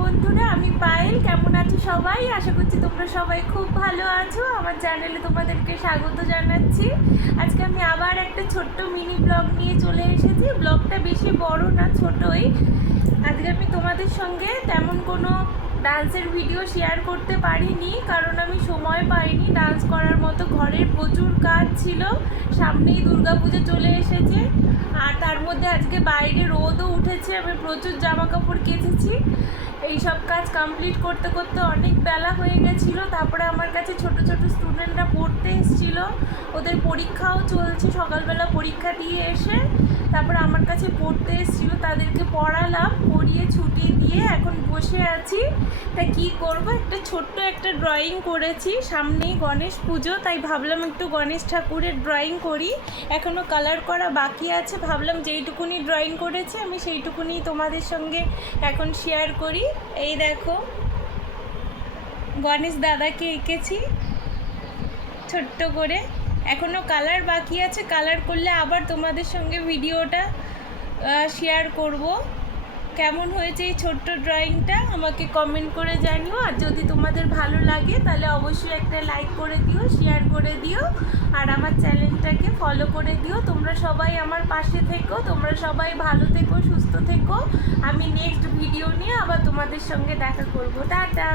বন্ধুরা, আমি পায়েল। কেমন আছো সবাই? আশা করছি তোমরা সবাই খুব ভালো আছো। আমার চ্যানেলে তোমাদেরকে স্বাগত জানাচ্ছি। আজকে আমি আবার একটা ছোট্ট মিনি ব্লগ নিয়ে চলে এসেছি। ব্লগটা বেশি বড় না, ছোটই। আজকে আমি তোমাদের সঙ্গে তেমন কোনো ডান্সের ভিডিও শেয়ার করতে পারিনি, কারণ আমি সময় পাইনি ডান্স করার মতো। ঘরের প্রচুর কাজ ছিল, সামনেই দুর্গাপুজো চলে এসেছে, আর তার মধ্যে আজকে বাইরে রোদও উঠেছে। আমি প্রচুর জামা কাপড় কেচেছি। এই সব কাজ কমপ্লিট করতে করতে অনেক বেলা হয়ে গেছিলো। তারপরে আমার কাছে ছোট ছোট স্টুডেন্টরা পড়তে এসেছিলো, ওদের পরীক্ষাও চলছে। সকালবেলা পরীক্ষা দিয়ে এসে তারপরে আমার কাছে পড়তে এসেছিলো, তাদেরকে পড়ালাম, পড়িয়ে ছুটি দিয়ে এখন বসে আছি। তা কী করব, ছোট্ট একটা ড্রয়িং করেছি। সামনেই গণেশ পুজো, তাই ভাবলাম একটু গণেশ ঠাকুরের ড্রয়িং করি। এখনও কালার করা বাকি আছে, ভাবলাম যেইটুকুনি ড্রয়িং করেছি আমি সেইটুকুনি তোমাদের সঙ্গে এখন শেয়ার করি। এই দেখো, গণেশ দাদাকে এঁকেছি ছোট্ট করে। এখনও কালার বাকি আছে, কালার করলে আবার তোমাদের সঙ্গে ভিডিওটা শেয়ার করব। কেমন হয়েছে এই ছোট্ট ড্রয়িংটা আমাকে কমেন্ট করে জানিও। আর যদি তোমাদের ভালো লাগে তাহলে অবশ্যই একটা লাইক করে দিও, শেয়ার করে দিও, আর আমার চ্যানেলটাকে ফলো করে দিও। তোমরা সবাই আমার পাশে থেকো, তোমরা সবাই ভালো থেকো, সুস্থ থেকো। আমি নেক্সট ভিডিও নিয়ে আবার তোমাদের সঙ্গে দেখা করব। টাটা।